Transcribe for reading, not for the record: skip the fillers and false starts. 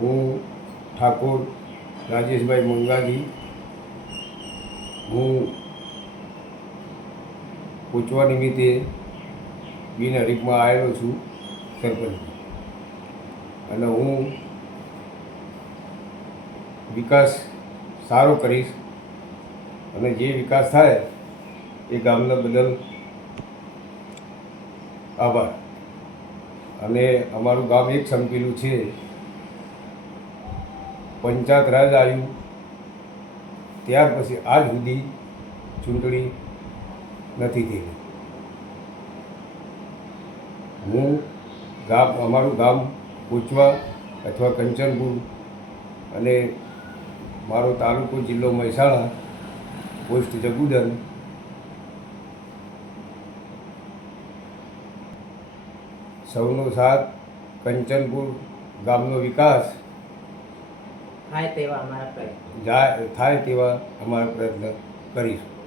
હું ઠાકોર રાજેશભાઈ મંગાજી, હું પૂછવા નિમિત્તે બિનહરીફમાં આવેલો છું સરપંચ, અને હું વિકાસ સારો કરીશ, અને જે વિકાસ થાય એ ગામના બદલ આભાર. અને અમારું ગામ એક સંપેલું છે. પંચાયત રાજ આવ્યું ત્યાર પછી આજ સુધી ચૂંટણી નથી થઈ. હું અમારું ગામ કોચવા અથવા કંચનપુર, અને મારો તાલુકો જિલ્લો મહેસાણા, પોસ્ટ જગુદન. સૌનો સાથ, કંચનપુર ગામનો વિકાસ થાય તેવા અમારા પ્રયત્ન કરીશું.